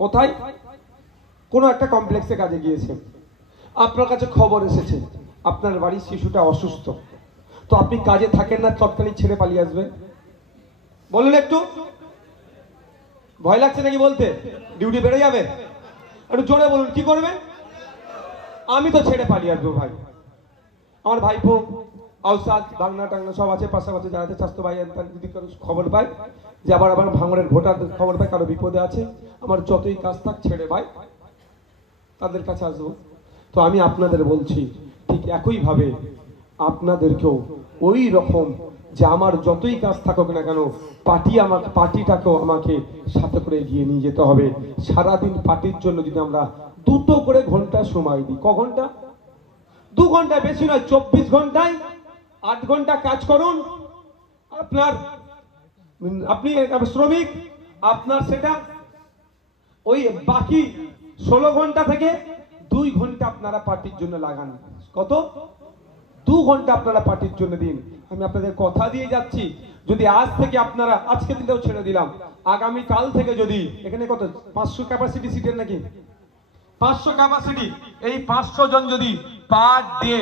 কোথায়? কোনো একটা কমপ্লেক্সে কাজে গিয়েছেন, আপনার কাছে খবর এসেছে আপনার বাড়ির শিশুটা অসুস্থ, তো আপনি কাজে থাকেন না, তৎকালীন ছেড়ে পালিয়ে আসবেন? বলুন একটু, ভয় লাগছে নাকি বলতে? ডিউটি বেড়ে যাবে? একটু জোরে বলুন, কি করবেন? আমি তো ছেড়ে পালিয়ে আসবো ভাই। আমার ভাইপো আউসাদ বাংলা টাংলা সব আছে, পাশাপাশি যারা আছে স্বাস্থ্য ভাই, যদি কারো খবর পায় যে আবার ভাঙড়ের ভোটার খবর পায় কারো বিপদে আছে, আমার যতই কাজ থাক ছেড়ে ভাই তাদের কাছে আসবো। তো আমি আপনাদের বলছি ঠিক একইভাবে আপনাদেরকেও ওই রকম যে আমার যতই কাজ থাকুক না কেন পার্টিটাকেও আমাকে সাথে করে এগিয়ে নিয়ে যেতে হবে। সারাদিন পার্টির জন্য যদি আমরা 2 করে ঘন্টা সময় দিই, ক ঘন্টা? 2 ঘন্টা, বেশি নয়, 24 ঘন্টায় 8 ঘন্টা কাজ করুন। আপনি শ্রমিক, আপনার সেটা ওই বাকি 16 ঘন্টা থেকে 2 ঘন্টা আপনারা পার্টির জন্য লাগান। কত? 2 ঘন্টা আপনারা পার্টির জন্য দিন। আমি আপনাদের কথা দিয়ে যাচ্ছি, যদি আজ থেকে আপনারা, আজকে দিনটাও ছেড়ে দিলাম, আগামী কাল থেকে যদি এখানে কত 500 ক্যাপাসিটি সিটের নাকি 500 ক্যাপাসিটি, এই 500 জন যদি পার ডে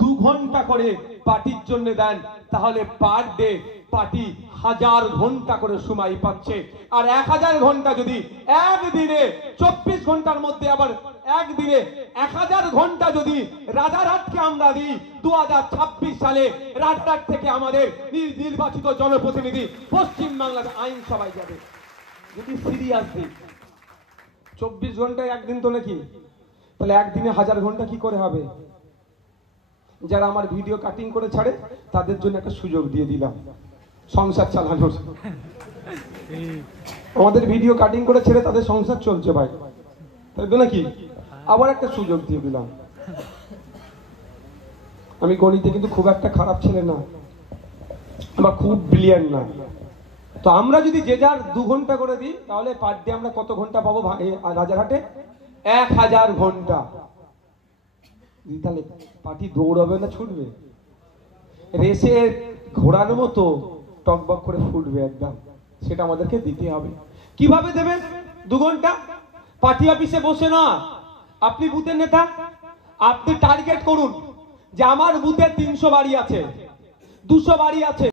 2 ঘন্টা করে পার্টির জন্য দেন, তাহলে পার ডে পার্টি 1000 ঘন্টা করে সময় পাচ্ছে। আর 1000 ঘন্টা যদি একদিনে 24 ঘন্টার মধ্যে আবার একদিনে 1000 ঘন্টা যদি রাজারহাটকে আমরা দিই, 2026 সালে রাজারহাট থেকে আমাদের নির্বাচিত জনপ্রতিনিধি পশ্চিম বাংলার আইনসভায় যাবে। যদি সিরিয়াস দিই 24 ঘন্টায় একদিন তো নাকি, তাহলে একদিনে 1000 ঘন্টা কি করে হবে? যারা আমার ভিডিও কাটিং করে ছাড়ে তাদের জন্য একটা সুযোগ দিয়ে দিলাম সংসার চালানোর। আমাদের ভিডিও কাটিং করে ছেড়ে তাদের সংসার চলছে ভাই, তাই তো নাকি? আবার একটা সুযোগ দিয়ে দিলাম। আমি গণিতে কিন্তু খুব একটা খারাপ ছেলে না, আমরা খুব ব্রিলিয়ান্ট না। তো আমরা যদি যে যার 2 ঘন্টা করে দিই, তাহলে পার ডে আমরা কত ঘন্টা পাবো রাজারহাটে? 1000 ঘন্টা। তাহলে পার্টি দৌড়াবে না ছুটবে? রেসে ঘোড়ার মতো টকবক করে ফুটবে একদম। সেটা আমাদেরকে দিতে হবে। কিভাবে দেবেন? 2 ঘন্টা পার্টি অফিসে বসে না, আপনি বুথের নেতা, আপনি টার্গেট করুন যে আমার বুথে 300 বাড়ি আছে, 200 বাড়ি আছে।